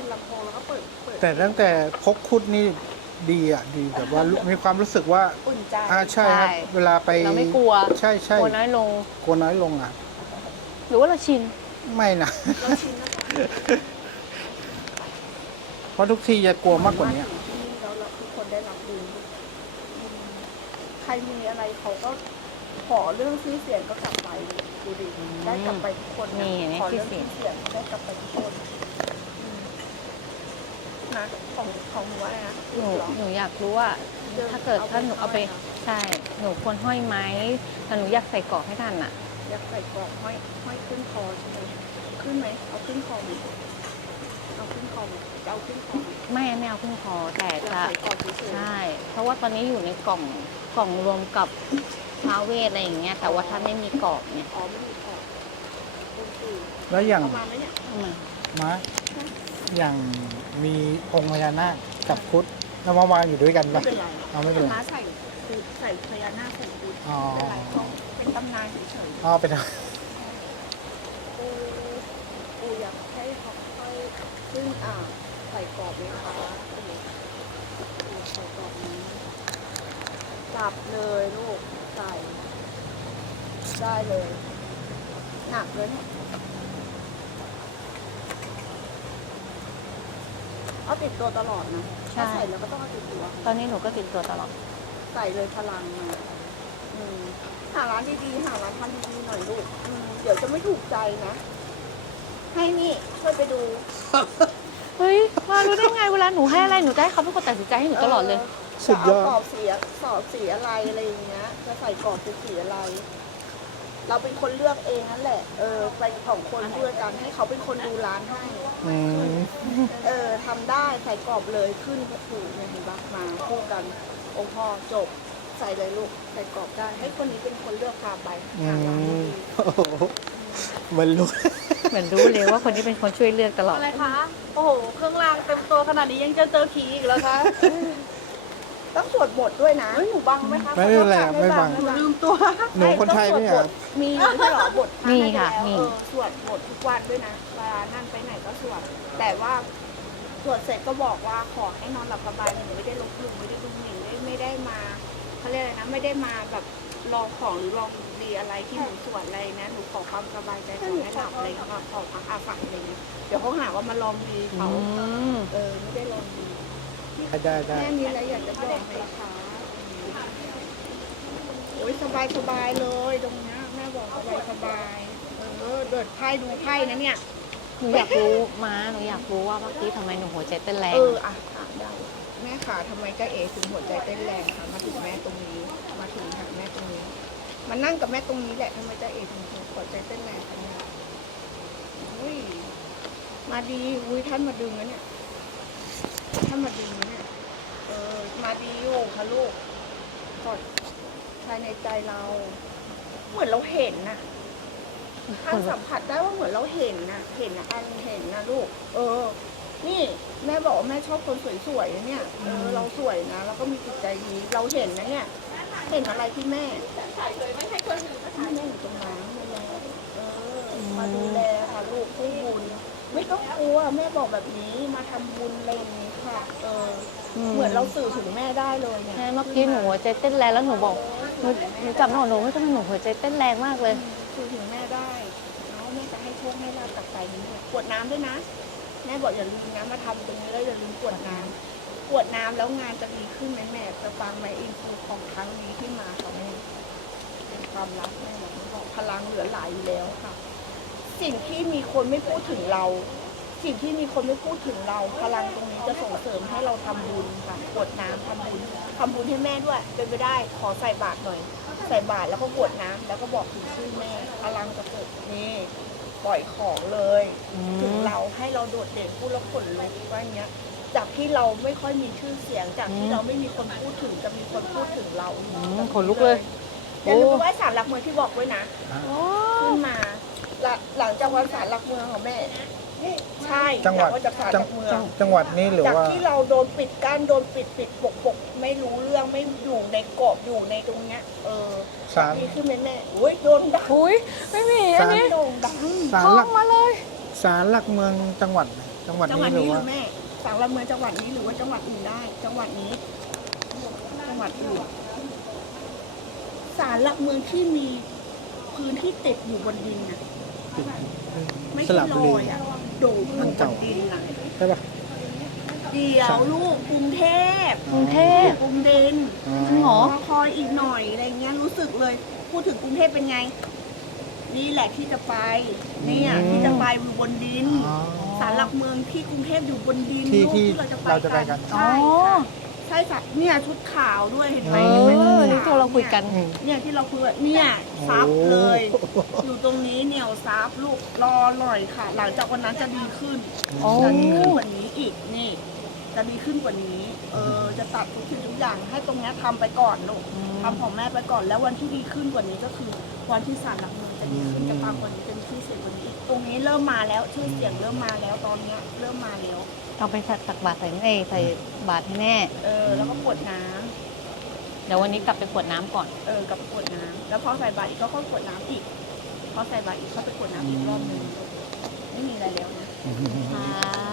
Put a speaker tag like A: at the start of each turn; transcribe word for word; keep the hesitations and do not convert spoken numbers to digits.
A: ลำโพงแล้วก็เปิดเปิด
B: แต่ตั้งแต่พกคุดนี่ดีอ่ะดีแบบว่ามีความรู้สึกว่า
A: อุ่นใจ
B: อ่าใช่ครับเวลาไป
C: เราไม่กลัว
B: ใช่ใช่
C: กลัวน้อยลง
B: กลัวน้อยลงอ่ะ
C: หรือว่าเราชิน
B: ไม่นะ
A: เราชินแล้ว
B: เพราะทุกทีจะกลัวมากกว่านี้
A: ที่นี่แล้วเราทุกคนได้รับดีอืมใครมีอะไรเขาก็ขอเรื่องชื่อเสียงก็กลับไปดูดิได้กลับไปทุกคนนะ
C: นี่เห็นไหม
A: ขอเรื่อง
C: ชื่
A: ชื่
C: อ
A: อ
C: เสี
A: เสี
C: ย
A: ย
C: ง
A: งได้กลับไปทุกคนอืมนะของของหนูอะไรนะ
C: หนู
A: เหรอ
C: หนูอยากรู้ว่า ถ้าเกิดถ้าหนูเอาไปใช่หนูควรห้อยไหมแต่หนูอยากใส่เกราะให้ทันอ่ะ
A: อยากใส่กรอบห้อยห้อยขึ้นคอใช่ไหมขึ้นไหมเอาขึ้นคอไหมเอาขึ้นคอไหมจะเอาขึ้นคอไหม
C: ไม่ไม่เอาขึ้นคอแต่
A: อยาก
C: จะ
A: ใส่กรอบเฉยๆ
C: ใช่ เพราะว่าตอนนี้อยู่ในกล่องกล่องรวมกับพาเวทอะไรอย่างเงี้ยแต่ว่าถ้าไม่มีกรอบเนี่ย
A: อ๋อไม่มีกรอบโอเค
B: แล้วอย่าง
A: เอามาไหมเนี่ย
C: เอามา
B: ม้าอย่างมีองค์พญานาคกับคุดแล้วมาวางอยู่ด้วยกัน
A: ไม่
B: ปะ
A: เป็นไร
B: เอาไม่เป็นไร
A: ม้าใส่คือใส่พญานาคใส่บูท
B: อ๋อ
A: ไม่เป็นไรเขาเป็นตำนานเฉย
B: เอาไปท
A: ๆปูปูอยากให้เขาค่อยซึ่งอ่าใส่กรอบไหมคะปูปูใส่กรอบนี้จับเลยลูกใส่ได้เลย หนักเลยเนี่ยเอาติดตัวตลอดนะถ้าใส่แล้วก็ต้องเอาติดตัว
C: ตอนนี้หนูก็ติดตัวตลอด
A: ใส่เลยพลังมาอืมหาร้านดีๆหาร้านทำดีๆหน่อยลูกอืมเดี๋ยวจะไม่ถูกใจนะ ให้นี่ช่วยไปดู
C: เฮ้ยมารู้ได้ไงเวลาหนูให้อะไรหนูจะให้เขาเป็นคนตัดสินใจให้หนูตลอดเลย
B: ำสุดยอ
A: จะ
B: ด
A: เอากรอบสีสอบสีอะไรอะไรอย่างเงี้ย จะใส่กรอบเป็นสีอะไร เราเป็นคนเลือกเองนั่นแหละ เออไปของคนด้วยกันให้เขาเป็นคนดูร้านให้
B: อืม
A: เออทำได้ใส่กรอบเลยขึ้นก็ถูกเนี่ยเห็นปะมาคู่กันองค์พ่อจบใส่เลยลูกใส่กรอบได้ ให้คนนี้เป็นคนเลือกพาไป
B: อื
A: หาร้าน
B: ม
A: ดี
B: โอ้โหมันรู้
C: เหมือนรู้เลยว่าคนนี้เป็นคนช่วยเลือกตลอด
D: อะไรคะ โอ้โห เครื่องรางเต็มตัวขนาดนี้ยังจะเจอผีอีกแล้วคะ
A: ๆต้องสวดบทด้วยนะ
D: เฮ้ย หนูบังไหมคะ
B: ไม่เป็นไรครับไม่บัง
D: หนูลืมตัว
B: หนูคนไทยไหมอ่ะ
A: มีไม่ใช่เหรอบทพร
C: มี
A: ให้ไป
C: ค่ะ
A: แล้ว
C: มี
A: เออสวดบททุกวันด้วยนะเวลานั่นไปไหนก็สวด แต่ว่าสวดเสร็จก็บอกว่าขอให้นอนหลับสบายหนูไม่ได้ลบหลู่ไม่ได้ดูหมิ่นไม่ไม่ได้มาเขาเรียกอะไรนะไม่ได้มาแบบลองของหรือลองดีอะไรที่หนูสวดอะไรนะหนูขอความสบายใจขอให้หลับอะไรขอขอพักอาศัยอะไรเงี้ยเดี๋ยวเขาหาว่ามาลองดีเขา
C: อืม
A: เออไม่ได้ลองดี
B: ได้ได้
A: แม่มีอะไรอยากจะบอกไหมคะโอ้ยสบายสบายเลยตรงเนี้ยแม่บอกสบายสบายเออเดิดไพ่ดูไพ่นะเนี่ย
C: หนูอยากรู้มาหนูอยากรู้ว่าเมื่อกี้ทำไมหนูหัวใจเต้นแรง
A: เอออ่ะถามได้แม่ขาทำไมจ้าเอถึงหัวใจเต้นแรงคะมาถึงแม่ตรงนี้ มาถึงหาแม่ตรงนี้มานั่งกับแม่ตรงนี้แหละทำไมจ้าเอถึงหัวใจเต้นแรงคะเนี่ยอุ้ยมาดีอุ้ยท่านมาดึงนะเนี่ยท่านมาดึงนะเนี่ยเออมาดีอยู่ค่ะลูกกดภายในใจเรา เหมือนเราเห็นน่ะท่านสัมผัสได้ว่าเหมือนเราเห็นน่ะ เห็นนะอันเห็นนะลูก เออ นี่แม่บอกว่าแม่ชอบคนสวยๆนะเนี่ย เออเราสวยนะแล้วก็มีจิตใจดีเราเห็นนะเนี่ย เห็นอะไรที่แม่ไม่ให้คนอื่นที่แม่อยู่ตรงนั้นดูแลเออ มาดูแลค่ะลูกผู้บุญ ไม่ต้องกลัวแม่บอกแบบนี้มาทำบุญอะไรอย่างนี้ค่ะ เออ เหมือนเราสื่อถึงแม่ได้เลยเนี่ย
C: ใช่เมื่อกี้หนูหัวใจเต้นแรงแล้วหนูบอกหนูหนูจับหนูหนูไม่ทำไมหนูหัวใจเต้นแรงมากเลย
A: สื่อถึงแม่ได้เนาะแม่จะให้โชคให้ลาบตักใจนี้กวดน้ำด้วยนะ แม่บอกอย่าลืมนะมาทำตรงนี้แล้วอย่าลืมกวดน้ำกวดน้ำแล้วงานจะดีขึ้นไหมแม่จะฟังไหมอินฟูของครั้งนี้ที่มาค่ะแม่เป็นความรักแม่บอกพลังเหลือหลายอยู่แล้วค่ะ สิ่งที่มีคนไม่พูดถึงเรา สิ่งที่มีคนไม่พูดถึงเรา พลังตรงนี้จะส่งเสริมให้เราทำบุญค่ะกวดน้ำทำบุญทำบุญให้แม่ด้วย เป็นไปได้ขอใส่บาตรหน่อย ใส่บาตรแล้วก็กวดน้ำแล้วก็บอกถึงชื่อแม่พลังจะเกิดนี่ปล่อยของเลย
C: อืม
A: ถึงเราให้เราโดดเด่นพูดแล้วขนลุกว่าอย่างเงี้ย จากที่เราไม่ค่อยมีชื่อเสียง จากที่เราไม่มีคนพูดถึงจะมีคนพูดถึงเรา
C: อืมขนลุกเลย
A: อย่าลืมไหว้ศาลหลักเมืองที่บอกไว้นะ
C: โอ้
A: ขึ้นมาหลังหลังจากวันศาลหลักเมืองของแม่ ใช่
B: จังหวัด
A: ลัจากศาล
B: จั
A: ห
B: ง
A: ลักเมือง
B: จังหวัดนี้หรือ
A: จาก
B: ว่า
A: ที่เราโดนปิดกั้นโดนปิดปิดปกปกไม่รู้เรื่องไม่อยู่ในกรอบอยู่ในตรงเนี้ย เออ
B: ศาล
A: ที่ขึ้นแม่แม่โอ้ยโดนดัง
C: อุ้ยไม่มีอันนี้
A: โด่งดัง
B: ศาล
C: ท้อ
B: หลั
C: ง
B: ก
C: มาเลย
B: ศาลหลักเมืองจังหวัดไหนจังหวัด
A: จังหวั
B: นี้
A: ด
B: หรือ
A: นี้ห
B: ว่า
A: รือแม่ศาลหลักเมืองจังหวัดนี้หรือว่าจังหวัดอื่นได้ จังหวัดนี้ จังหวัดอื่นศาลหลักเมืองที่มีพื้นที่ติดอยู่บนดินนะไม่
B: ส
A: ใช่
B: ลับ
A: ล
B: บุรี
A: อยอ่ะโดดอยู่บนดินนะ
B: ใช่ปะ
A: เดี๋ยวลูกกรุงเทพ
C: กรุงเทพ
A: กรุงดิน
C: จริงเหรอ
A: คอยอีกหน่อยอะไรเงี้ยรู้สึกเลย พูดถึงกรุงเทพเป็นไง นี่แหละที่จะไปเนี่ยที่จะไปอยู่บนดิน
B: อ๋อ
A: ศาลหลักเมืองที่กรุงเทพอยู่บนดิน
B: ที่
A: ลูก
B: ที่
A: ที่เราจะไป
B: เราจะไปกัน
A: ใช่ค่ะใช่ค่ะเนี่ยชุดขาวด้วยเห็นไหม
C: เอ
A: เห็นไหม
C: อ
A: ชุด
C: นี่
A: ข
C: ตัวเราคุยกัน
B: อืม
A: เนี่ยที่เราคุยว่าเนี่ยซับเลย อยู่ตรงนี้เหนียวซับลูกรอหน่อยค่ะ หลังจากวันนั้นจะดีขึ้น
C: โอ้
A: จะดีขึ้นกว่านี้อีกนี่ จะดีขึ้นกว่านี้ เออจะตัดทุกสิ่งทุกอย่างให้ตรงเนี้ยทำไปก่อนลูก
C: อืม
A: ทำของแม่ไปก่อนแล้ววันที่ดีขึ้นกว่านี้ก็คือวันที่ศาลหลักเมืองจะดีขึ้นจะปังกว่านี้จะมีชื่อเสียงกว่านี้อีกตรงนี้เริ่มมาแล้วชื่อเสียงเริ่มมาแล้วตอนเนี้ยเริ่มมาแล้ว
C: เอาไปตักบาตรใส่เอยใส่บาตรให้แม่
A: เออแล้วก็กรวดน้ำ
C: เดี๋ยววันนี้กลับไปกรวดน้ำก่อน
A: เออกับกรวดน้ำแล้วพอใส่บาตรอีกก็ค่อยกรวดน้ำอีกพอใส่บาตรอีกก็ไปกรวดน้ำอีกรอบหนึงไม่มีอะไรแล้วนะ
C: ค่ะ